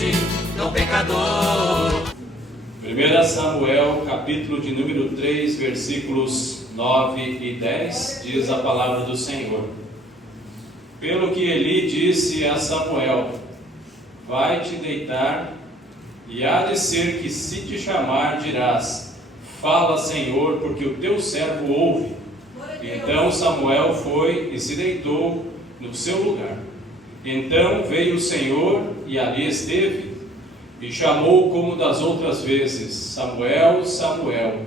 sacerdote, tão pecador. 1 Samuel, capítulo de número 3, versículos 9 e 10, diz a palavra do Senhor. Pelo que Eli disse a Samuel: vai te deitar, e há de ser que, se te chamar, dirás: fala, Senhor, porque o teu servo ouve. Então Samuel foi e se deitou no seu lugar. Então veio o Senhor e ali esteve, e chamou como das outras vezes: Samuel, Samuel.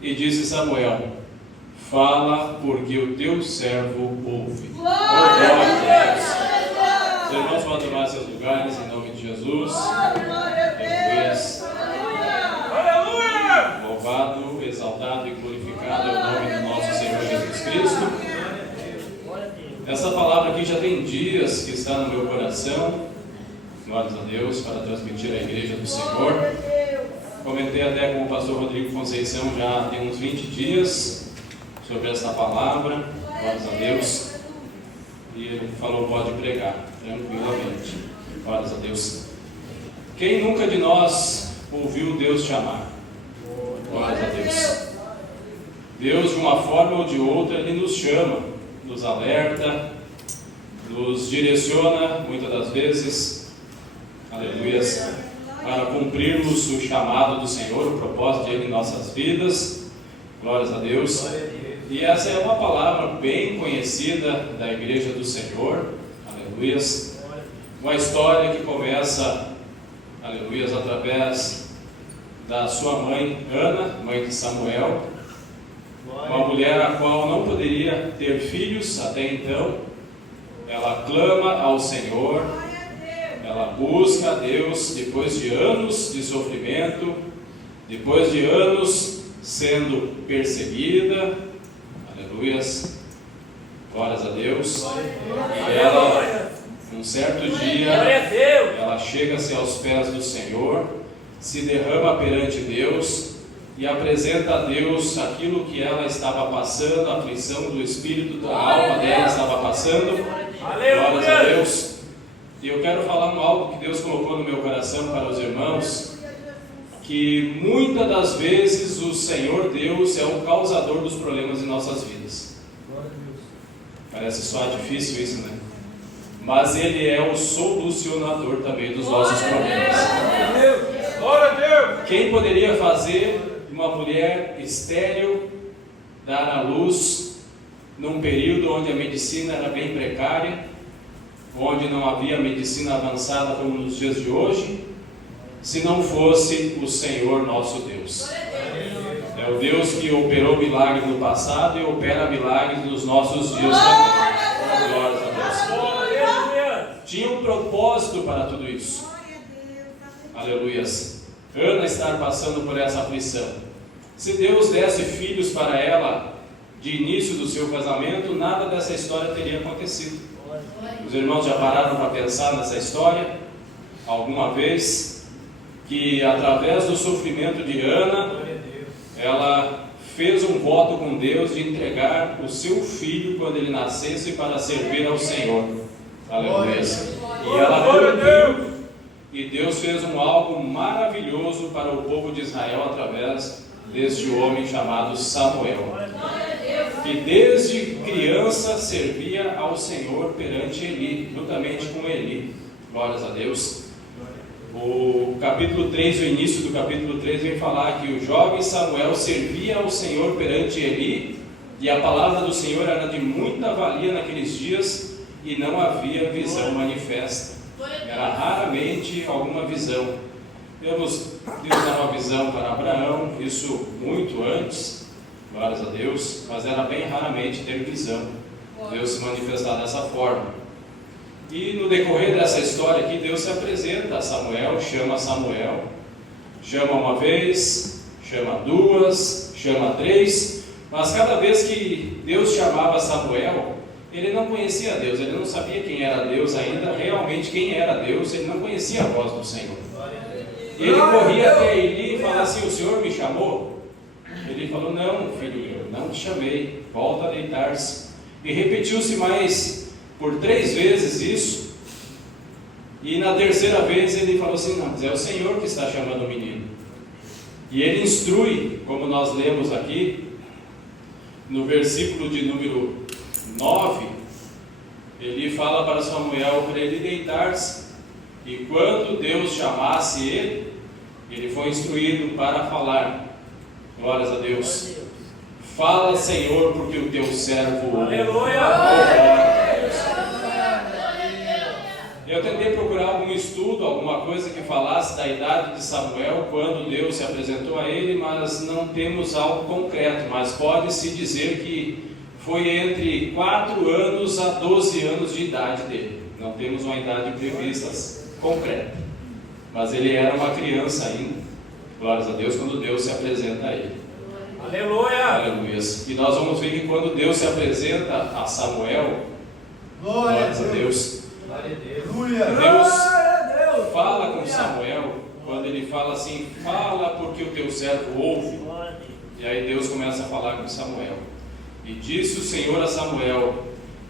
E disse Samuel: fala, porque o teu servo ouve. Glória a Deus. Os irmãos vão tomar seus lugares em nome de Jesus. Aleluia. Louvado, exaltado e glorificado é o nome do nosso Senhor Jesus Cristo. Essa palavra aqui já tem dias que está no meu coração, glórias a Deus, para transmitir à igreja do Senhor. Comentei até com o pastor Rodrigo Conceição já tem uns 20 dias sobre essa palavra, glórias a Deus, e ele falou: pode pregar tranquilamente, glórias a Deus. Quem nunca de nós ouviu Deus chamar? Glórias a Deus. Deus, de uma forma ou de outra, Ele nos chama, nos alerta, nos direciona, muitas das vezes, aleluias, para cumprirmos o chamado do Senhor, o propósito dele em nossas vidas, glórias a Deus. E essa é uma palavra bem conhecida da igreja do Senhor, aleluias, uma história que começa, aleluias, através da sua mãe Ana, mãe de Samuel, uma mulher a qual não poderia ter filhos até então. Ela clama ao Senhor, ela busca a Deus depois de anos de sofrimento, depois de anos sendo perseguida, aleluias, glórias a Deus. E ela, um certo dia, ela chega-se aos pés do Senhor, se derrama perante Deus e apresenta a Deus aquilo que ela estava passando, a aflição do espírito, da alma dela estava passando. Glórias a Deus. E eu quero falar algo que Deus colocou no meu coração para os irmãos, que muitas das vezes o Senhor Deus é o causador dos problemas em nossas vidas. Parece só difícil isso, né? Mas Ele é o solucionador também dos nossos problemas. Glória a Deus! Quem poderia fazer uma mulher estéril dar à luz num período onde a medicina era bem precária, onde não havia medicina avançada como nos dias de hoje, se não fosse o Senhor nosso Deus? É o Deus que operou milagres no passado e opera milagres nos nossos dias também. Glórias a Deus. Tinha um propósito para tudo isso. Aleluias. Ana estar passando por essa aflição. Se Deus desse filhos para ela de início do seu casamento, nada dessa história teria acontecido. Os irmãos já pararam para pensar nessa história alguma vez? Que através do sofrimento de Ana, ela fez um voto com Deus de entregar o seu filho quando ele nascesse para servir ao Senhor. Aleluia. E ela cumpriu. E Deus fez algo maravilhoso para o povo de Israel através deste homem chamado Samuel, que desde criança servia ao Senhor perante Eli, juntamente com Eli. Glórias a Deus. O capítulo 3, o início do capítulo 3 vem falar que o jovem Samuel servia ao Senhor perante Eli, e a palavra do Senhor era de muita valia naqueles dias, e não havia visão manifesta. Era raramente alguma visão. Deus dá uma visão para Abraão, isso muito antes, glórias a Deus, mas era bem raramente ter visão, Deus se manifestar dessa forma. E no decorrer dessa história aqui, Deus se apresenta a Samuel, chama uma vez, chama duas, chama três, mas cada vez que Deus chamava Samuel, ele não conhecia Deus, ele não sabia quem era Deus ainda, realmente quem era Deus, ele não conhecia a voz do Senhor. Ele corria até Eli e falava assim: o Senhor me chamou? Ele falou: não, filho, eu não te chamei, volta a deitar-se. E repetiu-se mais por 3 vezes isso, E na terceira vez ele falou assim: não, mas é o Senhor que está chamando o menino. E ele instrui, como nós lemos aqui, no versículo de número 9, ele fala para Samuel para ele deitar-se. E quando Deus chamasse ele, ele foi instruído para falar. Glórias a Deus. Fala, Senhor, porque o teu servo ouve. Aleluia! Eu tentei procurar algum estudo, alguma coisa que falasse da idade de Samuel, quando Deus se apresentou a ele, mas não temos algo concreto. Mas pode-se dizer que foi entre 4 anos a 12 anos de idade dele. Não temos uma idade prevista concreta. Mas ele era uma criança ainda. Glórias a Deus, quando Deus se apresenta a ele. Aleluia! Aleluia. E nós vamos ver que quando Deus se apresenta a Samuel, glórias a Deus, Deus fala com Samuel, quando ele fala assim: fala porque o teu servo ouve. E aí Deus começa a falar com Samuel. E disse o Senhor a Samuel: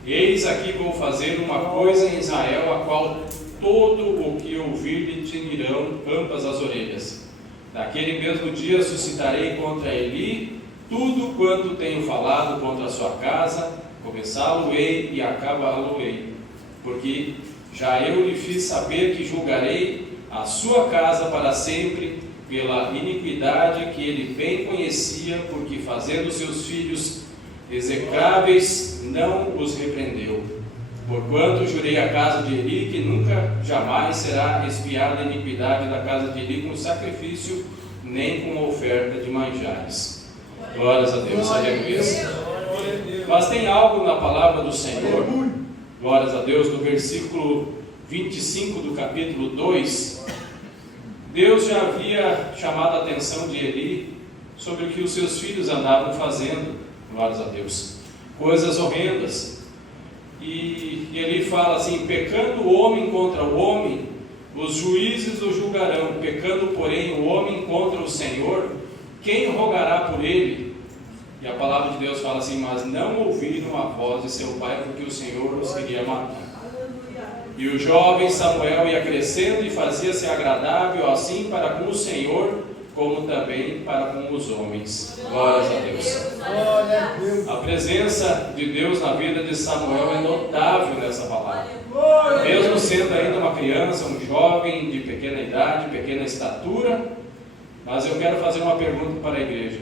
eis aqui vou fazer uma coisa em Israel, a qual todo o que ouvir lhe tinirão ambas as orelhas. Naquele mesmo dia suscitarei contra Eli tudo quanto tenho falado contra a sua casa, começá-lo-ei e acabá-lo-ei. Porque já eu lhe fiz saber que julgarei a sua casa para sempre pela iniquidade que ele bem conhecia, porque fazendo seus filhos execráveis não os repreendeu. Porquanto jurei à casa de Eli que nunca jamais será expiada a iniquidade da casa de Eli com sacrifício, nem com oferta de manjares. Glórias a Deus, aleluia. Mas tem algo na palavra do Senhor, glórias a Deus, no versículo 25 do capítulo 2, Deus já havia chamado a atenção de Eli sobre o que os seus filhos andavam fazendo, glórias a Deus, coisas horrendas. E ele fala assim: pecando o homem contra o homem, os juízes o julgarão. Pecando, porém, o homem contra o Senhor, quem rogará por ele? E a palavra de Deus fala assim: mas não ouviram a voz de seu pai, porque o Senhor os queria matar. E o jovem Samuel ia crescendo e fazia-se agradável assim para com o Senhor, como também para com os homens. Glórias a Deus. A presença de Deus na vida de Samuel é notável nessa palavra. Mesmo sendo ainda uma criança, um jovem de pequena idade, pequena estatura, mas eu quero fazer uma pergunta para a igreja: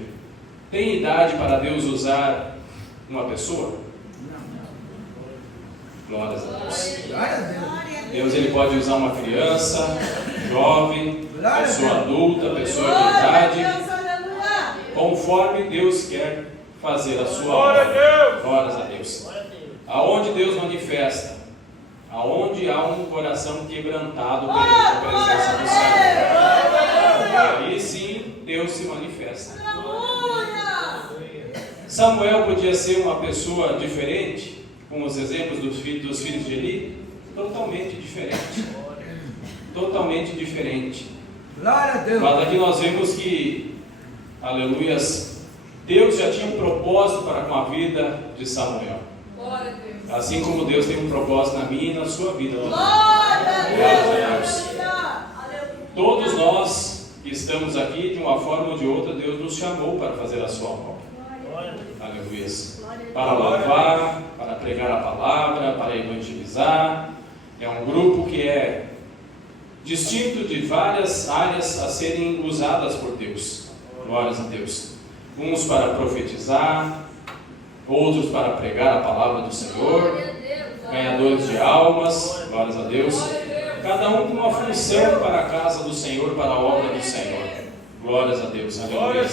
tem idade para Deus usar uma pessoa? Glórias a Deus. Deus, ele pode usar uma criança, jovem, pessoa adulta, pessoa de idade, conforme Deus quer fazer a sua obra. Glórias a Deus. Aonde Deus manifesta? Aonde há um coração quebrantado perante a presença do Senhor. Aí sim Deus se manifesta. Samuel podia ser uma pessoa diferente, com os exemplos dos filhos de Eli, totalmente diferente. Totalmente diferente. Glória a Deus. Mas aqui nós vemos que, aleluias, Deus já tinha um propósito para com a vida de Samuel. Glória a Deus. Assim como Deus tem um propósito na minha e na sua vida também. Glória a Deus. Todos nós que estamos aqui, de uma forma ou de outra, Deus nos chamou para fazer a sua obra. Aleluias. Para louvar, para pregar a palavra, para evangelizar. É um grupo que é distinto de várias áreas a serem usadas por Deus. Glórias a Deus. Uns para profetizar, outros para pregar a palavra do Senhor, ganhadores de almas, glórias a Deus. Cada um com uma função para a casa do Senhor, para a obra do Senhor. Glórias a Deus. Aleluia.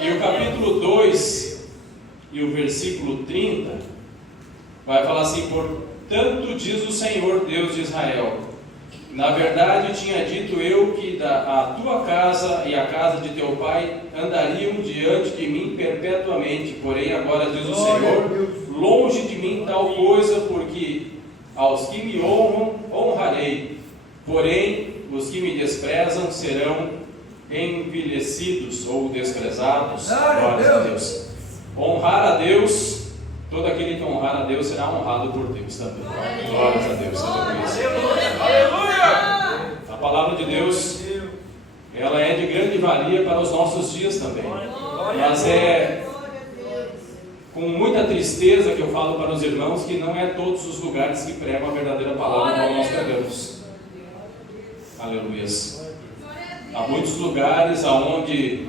E o capítulo 2 e o versículo 30 vai falar assim: portanto diz o Senhor, Deus de Israel, na verdade tinha dito eu que a tua casa e a casa de teu pai andariam diante de mim perpetuamente, porém agora diz o Senhor, longe de mim tal coisa, porque aos que me honram, honrarei, porém os que me desprezam serão envelhecidos ou desprezados. Glória a Deus. Honrar a Deus todo aquele que honrar a Deus será honrado por Deus também. Glórias a Deus. Aleluia! A palavra de Deus, ela é de grande valia para os nossos dias também. Mas é com muita tristeza que eu falo para os irmãos que não é todos os lugares que pregam a verdadeira palavra como nós pregamos. Aleluias. Há muitos lugares onde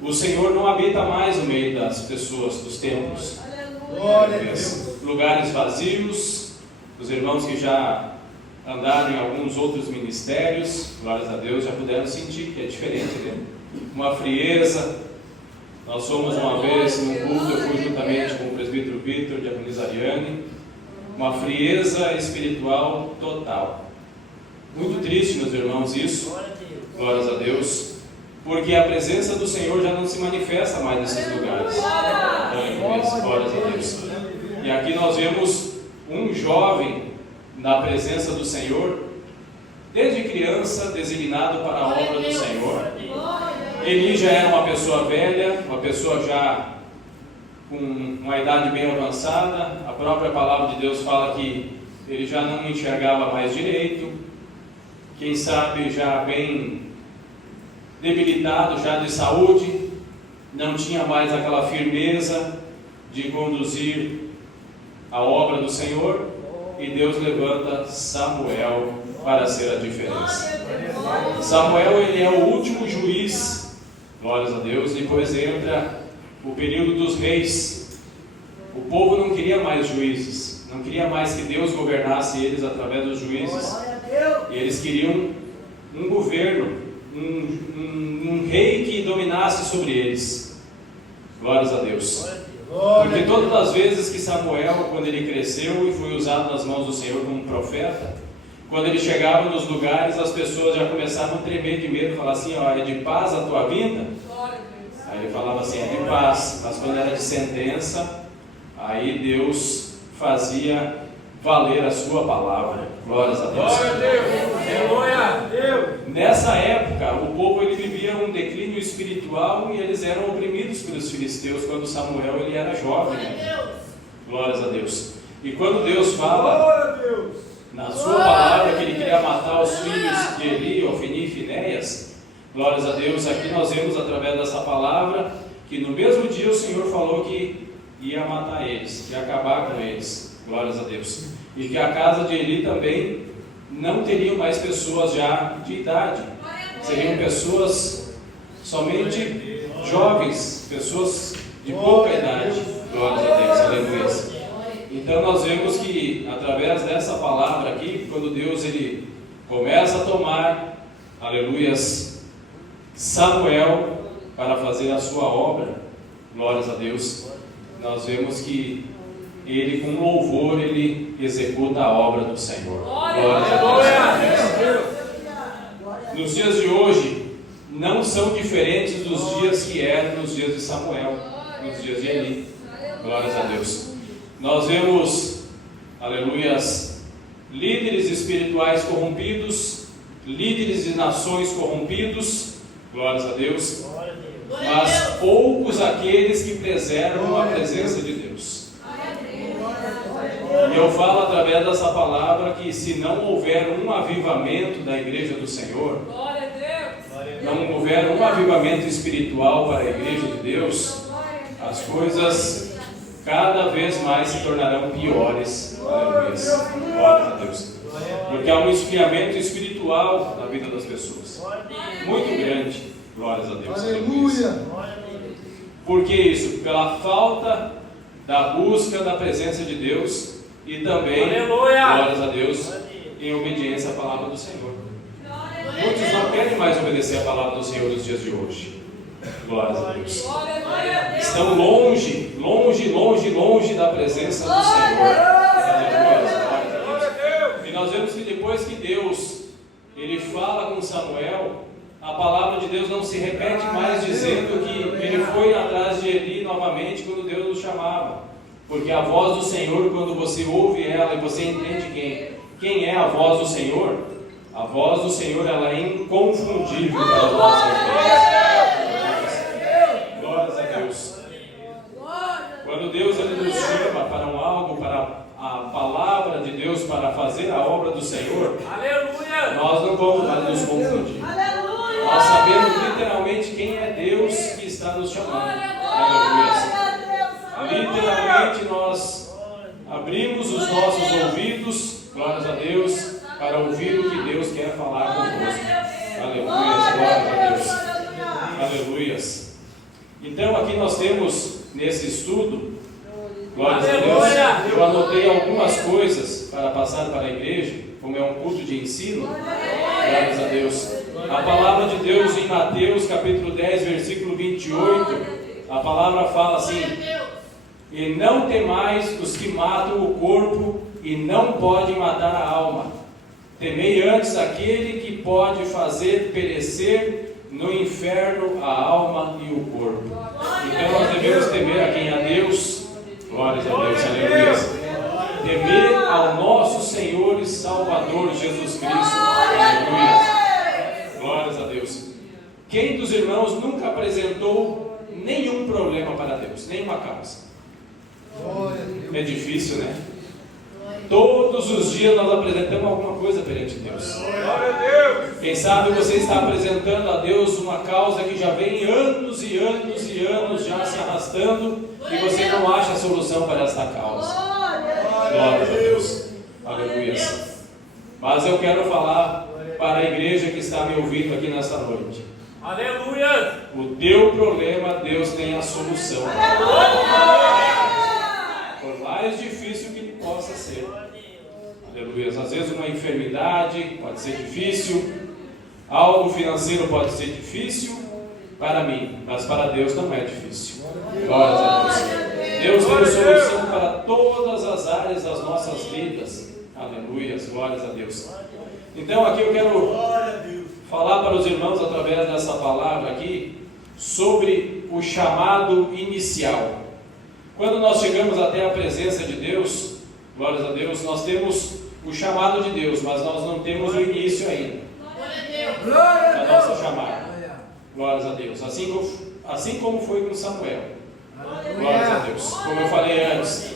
o Senhor não habita mais no meio das pessoas, dos templos. Aleluias. Lugares vazios, os irmãos que já andaram em alguns outros ministérios, glórias a Deus, já puderam sentir que é diferente, né? Uma frieza. Nós fomos uma vez num culto, eu fui juntamente com o presbítero Vitor, diaconisa Ariane, uma frieza espiritual total. Muito triste, meus irmãos, isso, glórias a Deus, porque a presença do Senhor já não se manifesta mais nesses lugares. Glórias a Deus. E aqui nós vemos um jovem na presença do Senhor, desde criança, designado para a obra do Senhor. Eli já era uma pessoa velha, uma pessoa já com uma idade bem avançada. A própria palavra de Deus fala que ele já não enxergava mais direito, quem sabe já bem debilitado já de saúde, não tinha mais aquela firmeza de conduzir a obra do Senhor, e Deus levanta Samuel para ser a diferença. Samuel, ele é o último juiz, glórias a Deus. Depois entra o período dos reis. O povo não queria mais juízes, não queria mais que Deus governasse eles através dos juízes, e eles queriam um governo, um rei que dominasse sobre eles. Glórias a Deus. Porque todas as vezes que Samuel, quando ele cresceu e foi usado nas mãos do Senhor como profeta, quando ele chegava nos lugares, as pessoas já começavam a tremer de medo, falar assim: ó, é de paz a tua vinda? Aí ele falava assim: é de paz. Mas quando era de sentença, aí Deus fazia valer a sua palavra. Glórias a Deus. Glória a Deus! Nessa época, o povo ele vivia um declínio espiritual e eles eram oprimidos pelos filisteus quando Samuel ele era jovem. Glórias a Deus. E quando Deus fala na sua palavra que ele queria matar os filhos de Eli, Ofni e Finéias, glórias a Deus, aqui nós vemos através dessa palavra que no mesmo dia o Senhor falou que ia matar eles, ia acabar com eles. Glórias a Deus. E que a casa de Eli também não teriam mais pessoas já de idade, seriam pessoas somente jovens, pessoas de pouca idade. Glórias a Deus, aleluia. Então nós vemos que através dessa palavra aqui, quando Deus ele começa a tomar, aleluias, Samuel para fazer a sua obra, glórias a Deus, nós vemos que ele com louvor ele executa a obra do Senhor. Glórias a Deus. Nos dias de hoje não são diferentes dos dias que eram nos dias de Samuel, nos dias de Eli. Glórias a Deus. Nós vemos, aleluias, líderes espirituais corrompidos, líderes de nações corrompidos, glórias a Deus, mas poucos aqueles que preservam a presença de Deus. E eu falo através dessa palavra que se não houver um avivamento da igreja do Senhor, não houver um avivamento espiritual para a igreja de Deus, as coisas cada vez mais se tornarão piores. Glória a Deus. Porque há um esfriamento espiritual na vida das pessoas, muito grande. Glórias a Deus. Aleluia. Por que isso? Pela falta da busca da presença de Deus e também, glórias a Deus, em obediência à palavra do Senhor. Muitos não querem mais obedecer a palavra do Senhor nos dias de hoje. Glórias a Deus. Estão longe, longe, longe, longe da presença do Senhor. E nós vemos que depois que Deus ele fala com Samuel, a palavra de Deus não se repete mais dizendo que ele foi atrás de Eli novamente quando Deus o chamava. Porque a voz do Senhor, quando você ouve ela e você entende quem é a voz do Senhor, a voz do Senhor ela é inconfundível para as nossas vidas. Glórias a Deus. Quando Deus ele nos chama a palavra de Deus para fazer a obra do Senhor, Aleluia. nós não vamos mais nos confundir. Nós sabemos literalmente quem é Deus que está nos chamando. Aleluia. Literalmente nós abrimos os nossos ouvidos, glórias a Deus, para ouvir o que Deus quer falar conosco. Aleluia, glórias a Deus. Aleluia. Então aqui nós temos nesse estudo, glórias a Deus, eu anotei algumas coisas para passar para a igreja, como é um culto de ensino, glórias a Deus. A palavra de Deus em Mateus capítulo 10, versículo 28, a palavra fala assim: e não temais os que matam o corpo e não podem matar a alma. Temei antes aquele que pode fazer perecer no inferno a alma e o corpo. Então nós devemos temer a quem? A Deus. Glórias a Deus, aleluia. Temer ao nosso Senhor e Salvador Jesus Cristo. Aleluia. Glórias a Deus. Quem dos irmãos nunca apresentou nenhum problema para Deus, nenhuma causa? É difícil, né? Todos os dias nós apresentamos alguma coisa perante Deus. Quem sabe você está apresentando a Deus uma causa que já vem anos e anos e anos já se arrastando e você não acha a solução para esta causa. Glórias a Deus. Aleluia. Mas eu quero falar para a igreja que está me ouvindo aqui nesta noite. Aleluia. O teu problema, Deus tem a solução. Por mais difícil que possa ser. Aleluia. Às vezes uma enfermidade pode ser difícil, algo financeiro pode ser difícil para mim, mas para Deus não é difícil. Glórias a Deus. Deus tem solução para todas as áreas das nossas vidas. Aleluia. Glórias a Deus. Então aqui eu quero falar para os irmãos através dessa palavra aqui sobre o chamado inicial. Quando nós chegamos até a presença de Deus, glórias a Deus, nós temos o chamado de Deus, mas nós não temos o início ainda da nossa chamada. Glórias a Deus. Assim como foi com Samuel. Glórias a Deus. Como eu falei antes,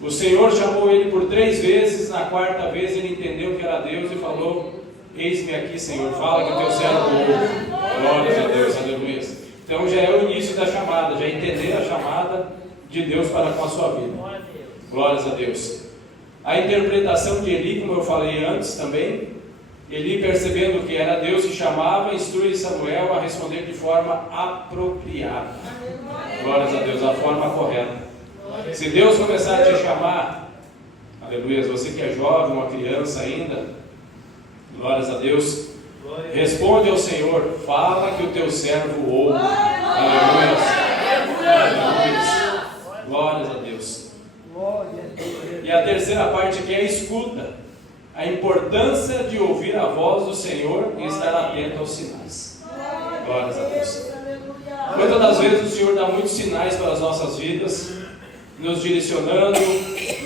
o Senhor chamou ele por 3 vezes, na 4ª vez ele entendeu que era Deus e falou: eis-me aqui, Senhor, fala que o teu servo ouve. Glórias a Deus, aleluia. Então já é o início da chamada, já entender a chamada de Deus para com a sua vida. Glórias a Deus. A interpretação de Eli, como eu falei antes também, Eli, percebendo que era Deus que chamava, instrui Samuel a responder de forma apropriada. Glórias a Deus, a forma correta. Se Deus começar a te chamar, aleluia, você que é jovem, uma criança ainda, glórias a Deus, responde ao Senhor: fala que o teu servo ouve. Aleluia. Glórias a Deus. E a terceira parte aqui é a escuta. A importância de ouvir a voz do Senhor e estar atento aos sinais. Glórias a Deus. Muitas das vezes o Senhor dá muitos sinais para as nossas vidas, nos direcionando,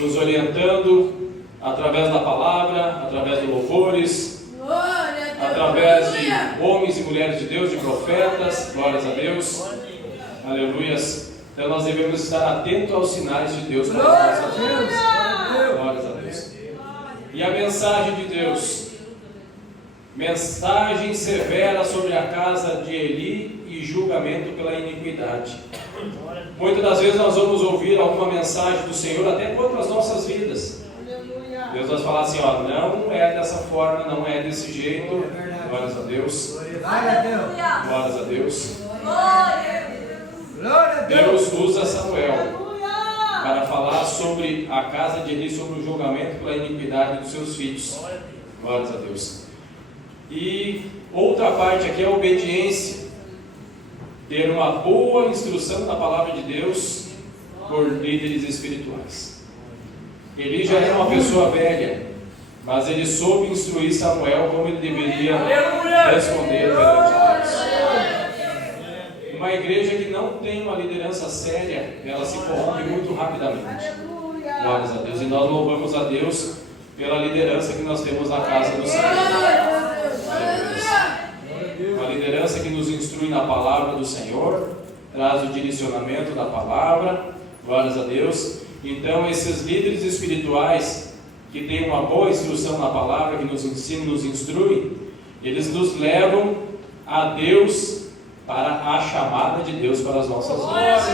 nos orientando, através da palavra, através de louvores, através de homens e mulheres de Deus, de profetas. Glórias a Deus. Aleluias. Então nós devemos estar atentos aos sinais de Deus para as nossas vidas. Glórias a Deus. E a mensagem de Deus: mensagem severa sobre a casa de Eli e julgamento pela iniquidade. Muitas das vezes nós vamos ouvir alguma mensagem do Senhor até contra as nossas vidas. Deus vai falar assim: ó, não é dessa forma, não é desse jeito. Glórias a Deus. Glórias a Deus. Deus usa Samuel para falar sobre a casa de Eli, sobre o julgamento pela iniquidade dos seus filhos. Glórias a Deus. E outra parte aqui é a obediência. Ter uma boa instrução da palavra de Deus por líderes espirituais. Eli já era uma pessoa velha, mas ele soube instruir Samuel como ele deveria responder perante Deus. Uma igreja que não tem uma liderança séria, ela se corrompe muito rapidamente. Glórias a Deus. E nós louvamos a Deus pela liderança que nós temos na casa do Senhor. Uma liderança que nos instrui na palavra do Senhor, traz o direcionamento da palavra, Glórias a Deus. Então, esses líderes espirituais que têm uma boa instrução na palavra, que nos ensinam, nos instruem, eles nos levam a Deus, para a chamada de Deus para as nossas vidas.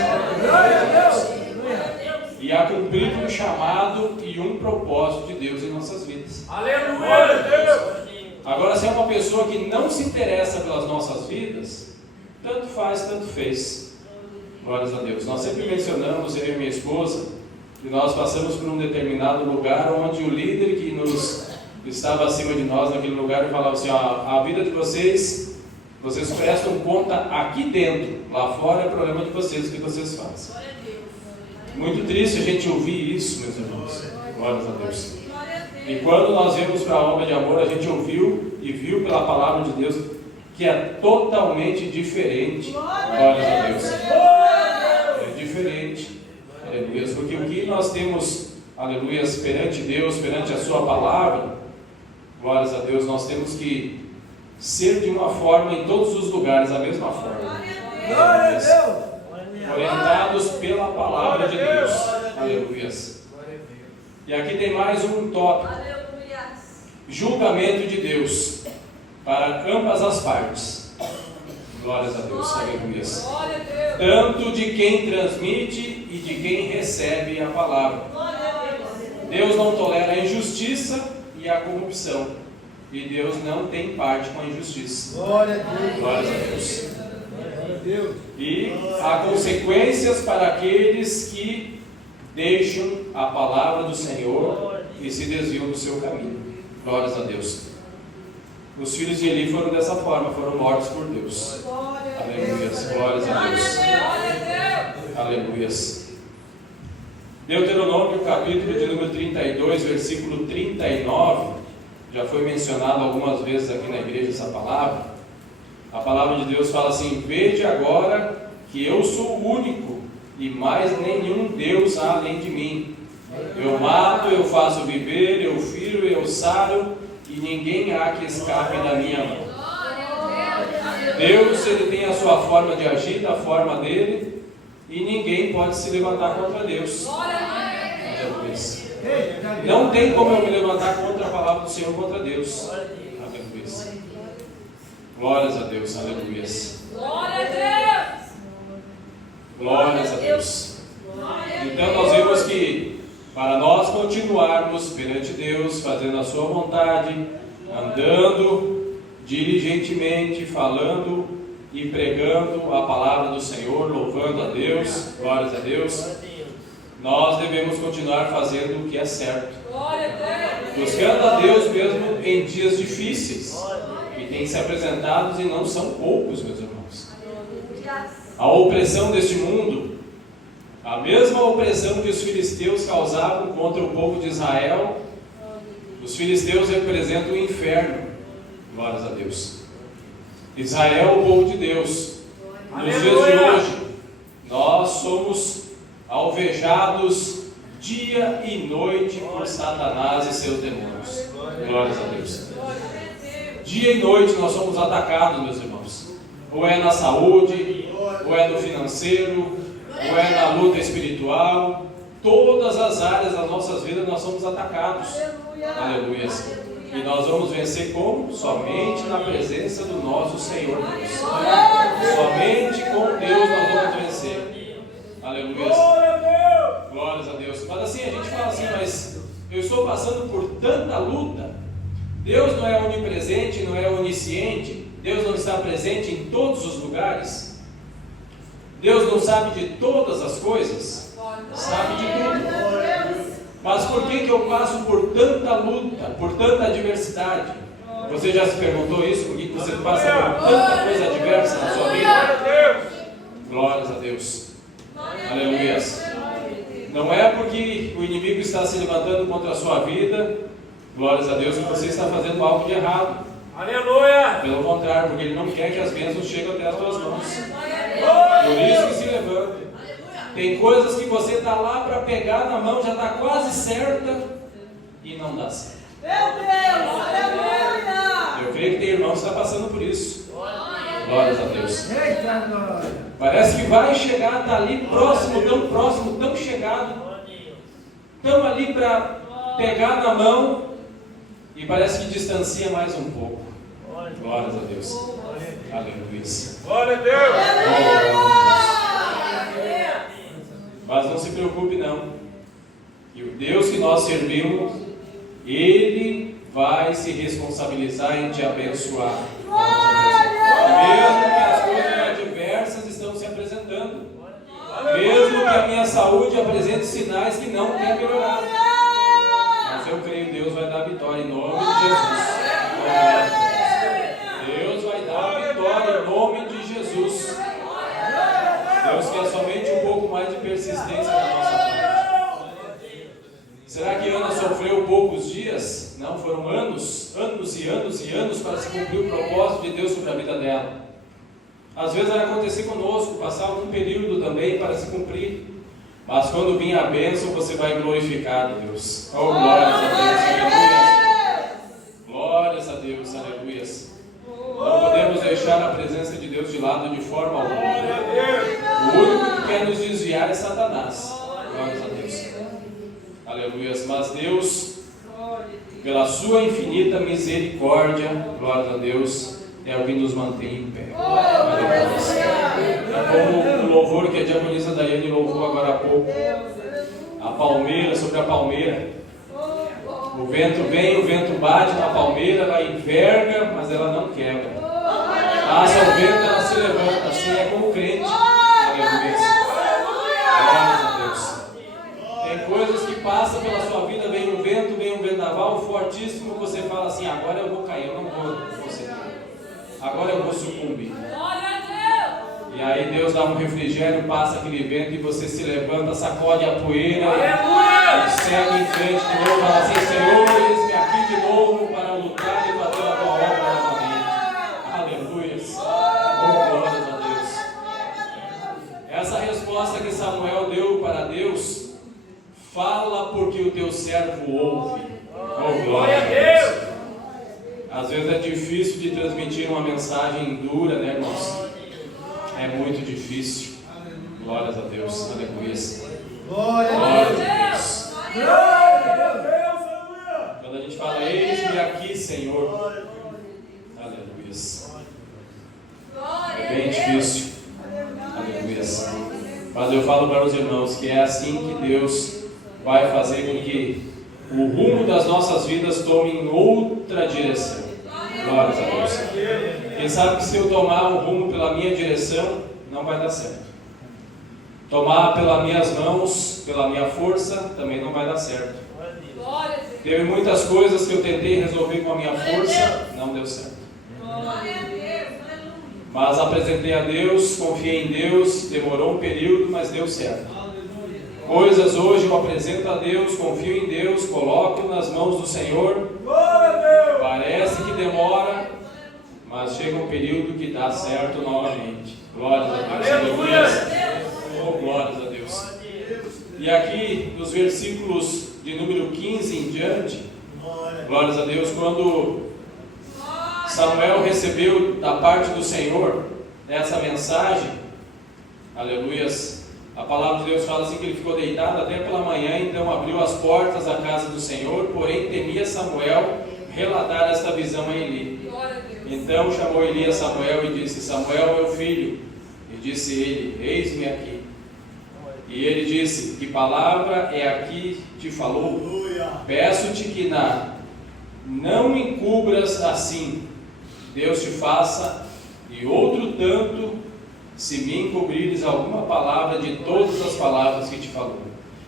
E a cumprir um chamado e um propósito de Deus em nossas vidas. Aleluia! Agora, se é uma pessoa que não se interessa pelas nossas vidas, tanto faz, tanto fez. Glórias a Deus. Nós sempre mencionamos, eu e minha esposa, que nós passamos por um determinado lugar onde o líder que estava acima de nós naquele lugar falava assim: a vida de vocês prestam conta aqui dentro, lá fora é problema de vocês, o que vocês fazem. Muito triste a gente ouvir isso, meus irmãos. Glórias a Deus. E quando nós viemos para a obra de amor, a gente ouviu e viu pela palavra de Deus que é totalmente diferente. Glórias a Deus. É diferente. Aleluia. Porque o que nós temos, aleluia, perante Deus, perante a sua palavra, glórias a Deus, nós temos que ser de uma forma em todos os lugares, a mesma forma. Glória a Deus. Orientados pela palavra de Deus. Aleluia. E aqui tem mais um tópico: julgamento de Deus para ambas as partes. Glórias a Deus. Aleluia. Tanto de quem transmite e de quem recebe a palavra. Deus não tolera a injustiça e a corrupção. E Deus não tem parte com a injustiça. Glória a Deus. Glórias a Deus. E há consequências para aqueles que deixam a palavra do Senhor e se desviam do seu caminho. Glórias a Deus. Os filhos de Eli foram dessa forma, foram mortos por Deus. Aleluia. Glórias a Deus. Aleluia. Deuteronômio, capítulo de número 32, versículo 39. Já foi mencionado algumas vezes aqui na igreja essa palavra. A palavra de Deus fala assim: veja agora que eu sou o único e mais nenhum Deus há além de mim. Eu mato, eu faço viver, eu firo, eu saro, e ninguém há que escape da minha mão. Deus, ele tem a sua forma de agir, da forma dele, e ninguém pode se levantar contra Deus. Não tem como eu me levantar contra a palavra do Senhor, contra Deus. Aleluia. Glórias a Deus. Aleluia. Glória a Deus. Glórias a Deus. Então nós vemos que para nós continuarmos perante Deus, fazendo a sua vontade, andando diligentemente, falando e pregando a palavra do Senhor, louvando a Deus, glórias a Deus, nós devemos continuar fazendo o que é certo, buscando a Deus mesmo em dias difíceis, que têm se apresentado e não são poucos, meus irmãos. A opressão deste mundo, a mesma opressão que os filisteus causavam contra o povo de Israel, os filisteus representam o inferno. Glórias a Deus. Israel é o povo de Deus. Nos dias de hoje, nós somos alvejados dia e noite por Satanás e seus demônios. Glórias a Deus. Dia e noite nós somos atacados, meus irmãos. Ou é na saúde, ou é no financeiro, ou é na luta espiritual. Todas as áreas das nossas vidas nós somos atacados. Aleluia. E nós vamos vencer como? Somente na presença do nosso Senhor Deus. Somente com Deus nós vamos vencer. Aleluia. Glórias a Deus. Mas assim, a gente fala assim, mas eu estou passando por tanta luta. Deus não é onipresente, não é onisciente. Deus não está presente em todos os lugares. Deus não sabe de todas as coisas. Sabe de tudo. Mas por que eu passo por tanta luta, por tanta adversidade? Você já se perguntou isso? Por que você passa por tanta coisa adversa na sua vida? Glórias a Deus. Aleluia. Não é porque o inimigo está se levantando contra a sua vida, glórias a Deus, que você está fazendo algo de errado. Aleluia! Pelo contrário, porque ele não quer que as bênçãos cheguem até as tuas mãos. Por isso que se levanta. Tem coisas que você está lá para pegar na mão, já está quase certa e não dá certo. Meu Deus, aleluia! Eu creio que tem irmãos que estão passando por isso. Glórias a Deus. Parece que vai chegar, está ali próximo, tão chegado, tão ali para pegar na mão e parece que distancia mais um pouco. Glórias a Deus. Aleluia. Glória a Deus. Mas não se preocupe não. E o Deus que nós servimos, Ele vai se responsabilizar em te abençoar. Mesmo que as coisas adversas estão se apresentando. Mesmo que a minha saúde apresente sinais que não quer melhorar. Mas eu creio que Deus vai dar vitória em nome de Jesus. Deus vai dar vitória em nome de Jesus. Deus quer somente um pouco mais de persistência da nossa parte. Será que Ana sofreu poucos dias? Não, foram anos e anos para se cumprir o propósito de Deus sobre a vida dela. Às vezes vai acontecer conosco, passar algum período também para se cumprir. Mas quando vir a bênção, você vai glorificar a Deus. Oh, glórias a Deus, aleluia. Glórias a Deus, aleluia. Não podemos deixar a presença de Deus de lado de forma alguma. O único que quer nos desviar é Satanás. Glórias a Deus. Aleluia. Mas Deus, pela sua infinita misericórdia, glórias a Deus, é o que nos mantém em pé. É como o louvor que a diaconisa Daiane louvou agora há pouco. A palmeira, sobre a palmeira. O vento vem, o vento bate na palmeira, ela enverga, mas ela não quebra. Passa o vento, ela se levanta. Assim é como crente. Aleluia. Glórias a Deus. Tem coisas que passam pela sua vida, vem um vendaval fortíssimo, você fala assim, agora eu vou cair, eu não vou conseguir. Agora eu vou sucumbir. E aí Deus dá um refrigério, passa aquele vento e você se levanta, sacode a poeira e segue em frente de novo, fala assim, Senhor, eis-me aqui de novo para lutar e fazer a tua obra novamente. Aleluia. Oh, glórias a Deus. Essa resposta que Samuel deu para Deus, fala porque o teu servo ouve. Oh, glória a Deus. Às vezes é difícil de transmitir uma mensagem dura, né, irmãos? É muito difícil. Glórias a Deus. Aleluia. Glórias a Deus. Quando a gente fala, eis-me aqui, Senhor. Aleluia. É bem difícil. Aleluia. Mas eu falo para os irmãos que é assim que Deus vai fazer com que o rumo das nossas vidas tome em outra direção. Glórias a Deus. Quem sabe que se eu tomar um rumo pela minha direção, não vai dar certo. Tomar pelas minhas mãos, pela minha força, também não vai dar certo. Teve muitas coisas que eu tentei resolver com a minha força, não deu certo. Mas apresentei a Deus, confiei em Deus, demorou um período, mas deu certo. Coisas hoje eu apresento a Deus, confio em Deus, coloco nas mãos do Senhor. Parece que demora, mas chega um período que dá certo novamente. Glórias a Deus. Aleluia. Oh, glórias a Deus. E aqui, nos versículos de número 15 em diante, glórias a Deus, quando Samuel recebeu da parte do Senhor essa mensagem, aleluias, a palavra de Deus fala assim que ele ficou deitado até pela manhã, então abriu as portas da casa do Senhor, porém temia Samuel relatar esta visão a Eli. Então chamou Eli a Samuel e disse, Samuel, meu filho. E disse ele, eis-me aqui. E ele disse, que palavra é a que te falou? Peço-te que não encubras assim, Deus te faça, e outro tanto, se me encobrires alguma palavra de todas as palavras que te falou.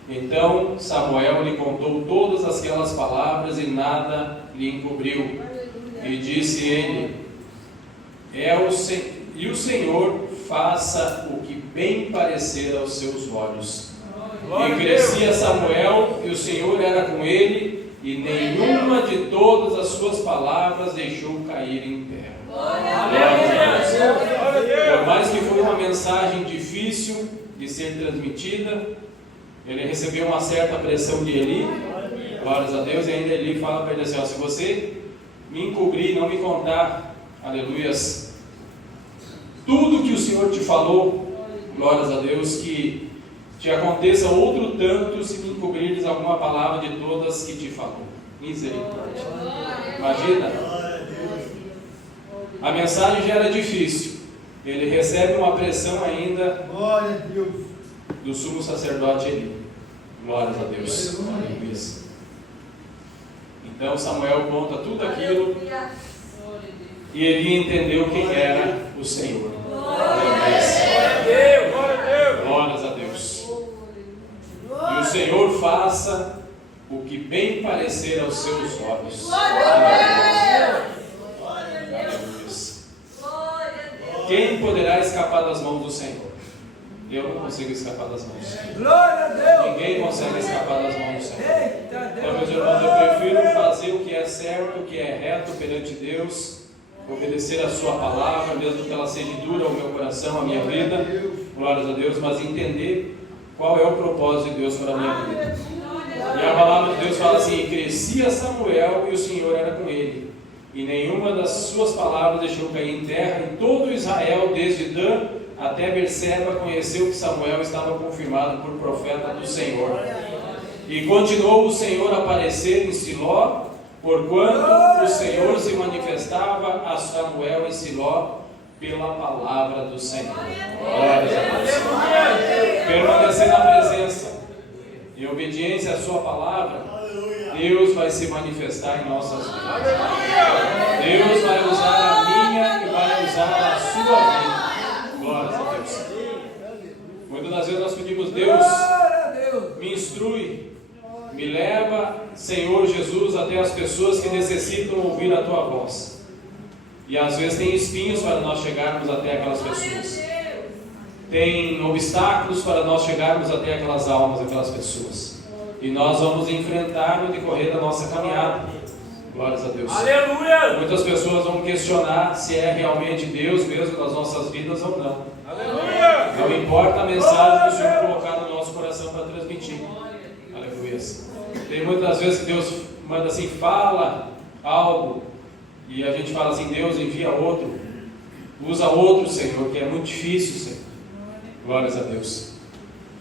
Então Samuel lhe contou todas aquelas palavras e nada lhe encobriu. E disse ele, e o Senhor faça o que bem parecer aos seus olhos. E crescia Samuel, e o Senhor era com ele, e nenhuma de todas as suas palavras deixou cair em terra. Por mais que foi uma mensagem difícil de ser transmitida, ele recebeu uma certa pressão de Eli, glórias a Deus, e ainda Eli fala para ele assim, se você me encobrir, não me contar, aleluias, tudo que o Senhor te falou, glórias a Deus, que te aconteça outro tanto se me encobrires alguma palavra de todas que te falou. Misericórdia. Imagina, a mensagem já era difícil, ele recebe uma pressão ainda do sumo sacerdote Eli. Glórias a Deus. Então Samuel conta tudo aquilo e Eli entendeu quem era o Senhor. Glórias a Deus. E o Senhor faça o que bem parecer aos seus olhos. Quem poderá escapar das mãos do Senhor? Eu não consigo escapar das mãos do Senhor. Ninguém consegue escapar das mãos do Senhor. Então, meus irmãos, eu prefiro fazer o que é certo, o que é reto perante Deus, obedecer a sua palavra, mesmo que ela seja dura ao meu coração, à minha vida, glórias a Deus, mas entender qual é o propósito de Deus para a minha vida. E a palavra de Deus fala assim: crescia Samuel e o Senhor era com ele, e nenhuma das suas palavras deixou cair em terra, e todo Israel, desde Dan até Berseba, conheceu que Samuel estava confirmado por profeta do Senhor. E continuou o Senhor a aparecer em Siló, porquanto o Senhor se manifestava a Samuel em Siló pela palavra do Senhor. Glórias a Deus. Permanecer na presença, em obediência à sua palavra, Deus vai se manifestar em nossas vidas. Deus vai usar a minha e vai usar a sua vida. Glórias a Deus. Muitas das vezes nós pedimos: Deus, me instrui, me leva, Senhor Jesus, até as pessoas que necessitam ouvir a tua voz. E às vezes tem espinhos para nós chegarmos até aquelas pessoas. Tem obstáculos para nós chegarmos até aquelas almas, aquelas pessoas. E nós vamos enfrentar no decorrer da nossa caminhada. Glórias a Deus. Aleluia! Muitas pessoas vão questionar se é realmente Deus mesmo nas nossas vidas ou não. Aleluia! Não importa a mensagem que o Senhor colocar no nosso coração para transmitir. Aleluia. Tem muitas vezes que Deus manda assim: fala algo, e a gente fala assim: Deus, envia outro, usa outro, Senhor, que é muito difícil, Senhor. Glórias a Deus.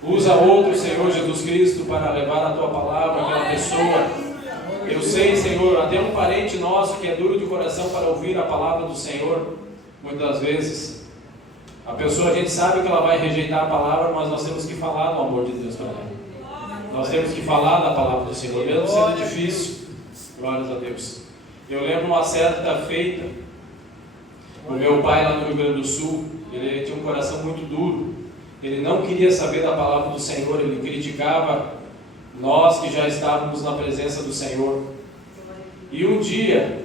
Usa outro, Senhor Jesus Cristo, para levar a tua palavra àquela pessoa. Eu sei, Senhor, até um parente nosso que é duro de coração para ouvir a palavra do Senhor. Muitas das vezes a pessoa, a gente sabe que ela vai rejeitar a palavra, mas nós temos que falar do amor de Deus para ela. Nós temos que falar da palavra do Senhor, mesmo sendo difícil. Glórias a Deus. Eu lembro uma certa feita, o meu pai lá no Rio Grande do Sul, ele tinha um coração muito duro. Ele não queria saber da palavra do Senhor, ele criticava nós que já estávamos na presença do Senhor. E um dia,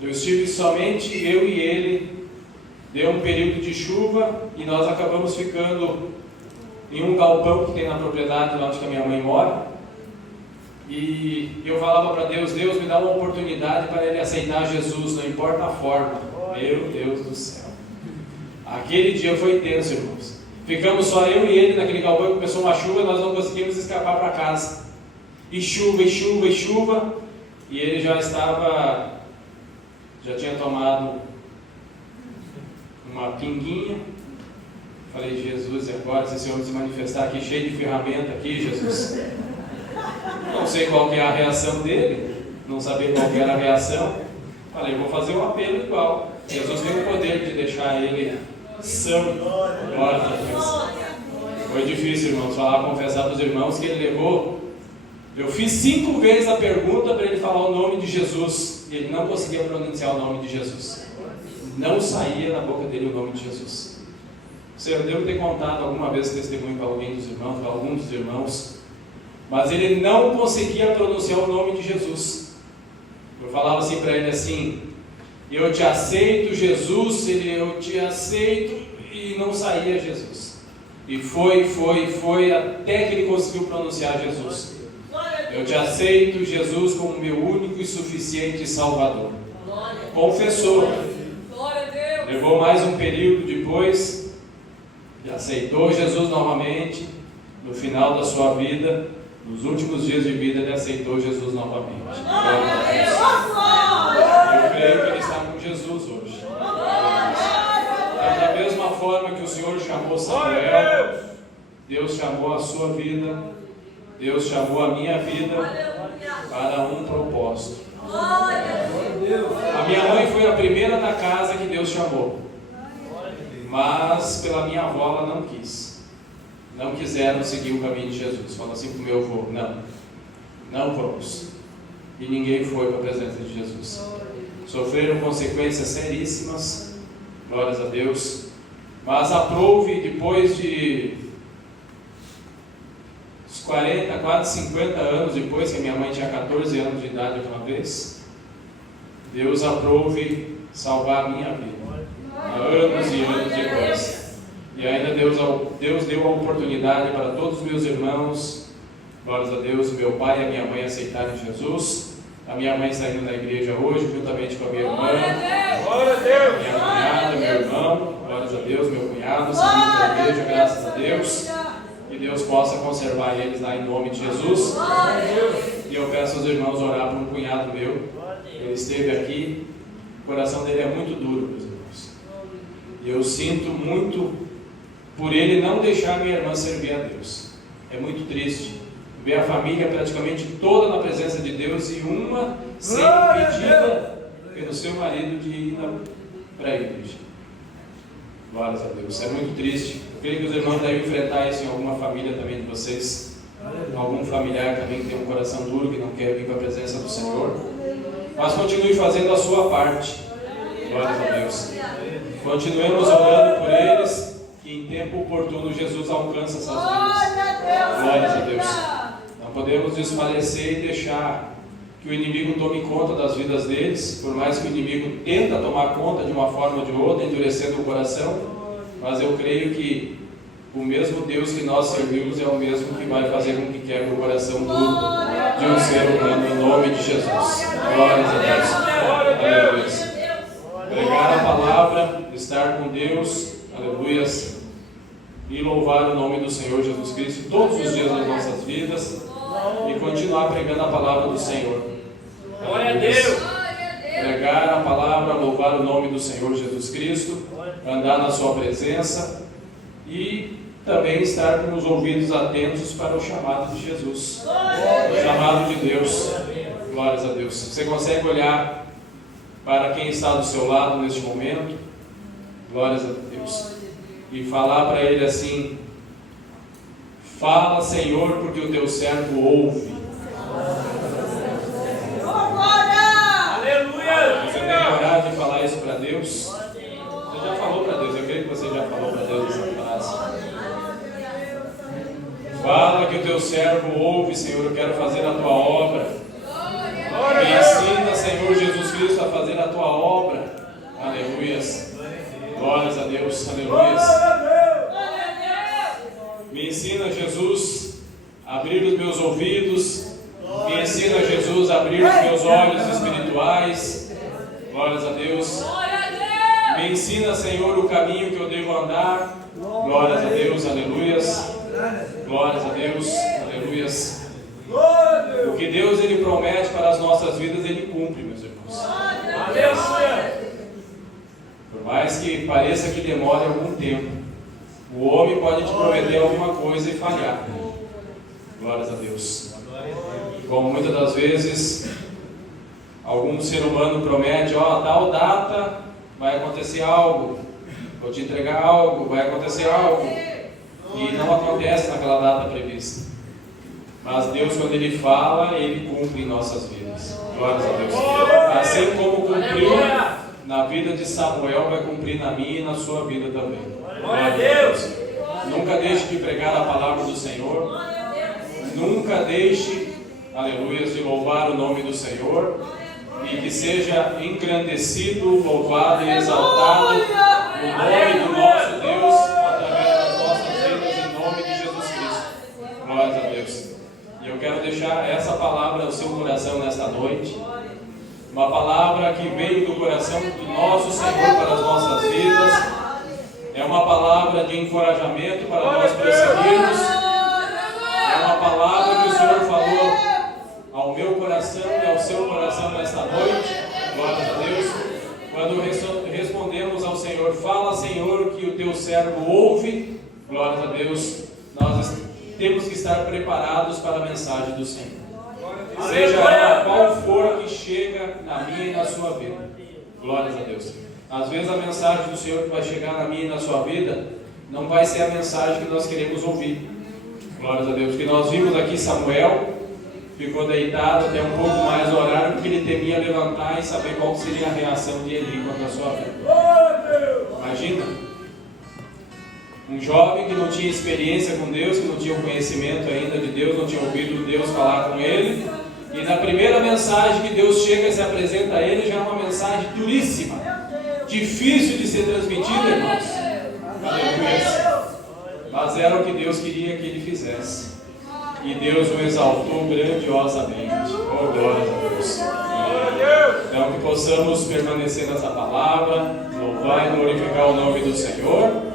eu estive somente eu e ele, deu um período de chuva e nós acabamos ficando em um galpão que tem na propriedade lá onde a minha mãe mora. E eu falava para Deus: Deus, me dá uma oportunidade para ele aceitar Jesus, não importa a forma. Meu Deus do céu. Aquele dia foi tenso, irmãos. Ficamos só eu e ele naquele galpão, começou uma chuva e nós não conseguimos escapar para casa. E chuva, e chuva, e chuva. E ele já tinha tomado uma pinguinha. Falei: Jesus, e agora se o Senhor se manifestar aqui cheio de ferramenta aqui, Jesus? Não sei qual que é a reação dele, não sabia qual que era a reação. Falei: vou fazer um apelo igual. Jesus tem o poder de deixar ele são. Glória a Deus. Foi difícil, irmãos, confessar para os irmãos que ele levou. Eu fiz 5 vezes a pergunta para ele falar o nome de Jesus, e ele não conseguia pronunciar o nome de Jesus. Não saía na boca dele o nome de Jesus. Eu devo ter contado alguma vez esse testemunho para alguém dos irmãos, para alguns dos irmãos, mas ele não conseguia pronunciar o nome de Jesus. Eu falava assim para ele assim: eu te aceito, Jesus, eu te aceito, e não saía Jesus. E foi, até que ele conseguiu pronunciar Jesus. Eu te aceito, Jesus, como meu único e suficiente Salvador. Confessou. Levou mais um período depois, e aceitou Jesus novamente. No final da sua vida, nos últimos dias de vida, ele aceitou Jesus novamente. Eu creio que ele está com Jesus hoje. Cada vez forma que o Senhor chamou Samuel, Deus chamou a sua vida, Deus chamou a minha vida para um propósito. A minha mãe foi a primeira da casa que Deus chamou, mas pela minha avó ela não quis. Não quiseram seguir o caminho de Jesus. Falou assim para o meu avô: não vamos. E ninguém foi para a presença de Jesus. Sofreram consequências seríssimas, glórias a Deus. Mas aprouve, depois de 40, quase 50 anos depois, que a minha mãe tinha 14 anos de idade aquela vez, Deus aprouve salvar a minha vida. Há anos e anos depois. E ainda Deus deu a oportunidade para todos os meus irmãos, glórias a Deus, meu pai e a minha mãe aceitarem Jesus. A minha mãe está indo na igreja hoje, juntamente com a minha irmã, Glória a Deus. minha cunhada, meu irmão, glórias a Deus, meu cunhado, saindo da igreja, graças a Deus. Que Deus possa conservar eles lá em nome de Jesus. E eu peço aos irmãos orar por um cunhado meu. Ele esteve aqui, o coração dele é muito duro, meus irmãos. E eu sinto muito por ele não deixar minha irmã servir a Deus. É muito triste ver a família praticamente toda na presença de Deus e uma sendo impedida pelo seu marido de ir para a igreja. Glórias a Deus. É muito triste. Eu creio que os irmãos devem enfrentar isso em alguma família também de vocês. Algum familiar também que tem um coração duro, que não quer vir para a presença do Senhor. Mas continue fazendo a sua parte. Glórias a Deus. Continuemos orando por eles, que em tempo oportuno Jesus alcança essas vidas. Glórias a Deus. Não podemos desfalecer e deixar que o inimigo tome conta das vidas deles, por mais que o inimigo tenta tomar conta de uma forma ou de outra, endurecendo o coração, mas eu creio que o mesmo Deus que nós servimos é o mesmo que vai fazer com que quebre o coração duro de um ser humano, em nome de Jesus. Glórias a Deus. Aleluia. Pregar a palavra, estar com Deus, aleluias, e louvar o nome do Senhor Jesus Cristo todos os dias das nossas vidas e continuar pregando a palavra do Senhor. Glória a Deus. Pregar a palavra, louvar o nome do Senhor Jesus Cristo, andar na sua presença e também estar com os ouvidos atentos para o chamado de Jesus, o chamado de Deus. Glórias a Deus. Você consegue olhar para quem está do seu lado neste momento? Glórias a Deus. E falar para ele assim: fala, Senhor, porque o teu servo ouve. Aleluia. Você tem coragem de falar isso para Deus? Você já falou para Deus, eu creio que você já falou para Deus essa frase. Fala que o teu servo ouve, Senhor, eu quero fazer a tua obra. Me ensina, Senhor Jesus Cristo, a fazer a tua obra. Aleluias. Glórias a Deus, aleluias. Me ensina, Jesus, a abrir os meus ouvidos. Me ensina, Jesus, a abrir os meus olhos espirituais. Glórias a Deus. Me ensina, Senhor, o caminho que eu devo andar. Glórias a Deus, aleluias. Glórias a Deus, aleluias. O que Deus ele promete para as nossas vidas, ele cumpre, meus irmãos. Aleluia. Por mais que pareça que demore algum tempo, o homem pode te prometer alguma coisa e falhar. Glórias a Deus. Como muitas das vezes algum ser humano promete: ó, tal data vai acontecer algo, vou te entregar algo, vai acontecer algo, e não acontece naquela data prevista. Mas Deus, quando Ele fala, Ele cumpre em nossas vidas. Glórias a Deus. Assim como cumpriu na vida de Samuel, vai cumprir na minha e na sua vida também. Glória a Deus. Nunca deixe de pregar a palavra do Senhor. Nunca deixe, aleluia, de louvar o nome do Senhor. E que seja engrandecido, louvado e exaltado o nome do nosso Deus através das nossas vidas, em nome de Jesus Cristo. Glórias a Deus. E eu quero deixar essa palavra no seu coração nesta noite. Uma palavra que veio do coração do nosso Senhor para as nossas vidas. É uma palavra de encorajamento para nós prosseguirmos. É uma palavra que o Senhor falou ao meu coração e ao seu coração nesta noite. Glória a Deus. Quando respondemos ao Senhor: fala, Senhor, que o teu servo ouve. Glória a Deus. Nós temos que estar preparados para a mensagem do Senhor. Seja ela qual for que chega na minha e na sua vida. Glórias a Deus. Às vezes a mensagem do Senhor que vai chegar na minha e na sua vida não vai ser a mensagem que nós queremos ouvir. Glórias a Deus. Que nós vimos aqui Samuel ficou deitado até um pouco mais do horário porque ele temia levantar e saber qual seria a reação de Eli contra a sua vida. Imagina um jovem que não tinha experiência com Deus, que não tinha o conhecimento ainda de Deus, não tinha ouvido Deus falar com ele, e na primeira mensagem que Deus chega e se apresenta a ele, já é uma mensagem duríssima, difícil de ser transmitida, irmãos. Mas era o que Deus queria que ele fizesse, e Deus o exaltou grandiosamente. Oh, glória a Deus. Então que possamos permanecer nessa palavra, louvar e glorificar o nome do Senhor.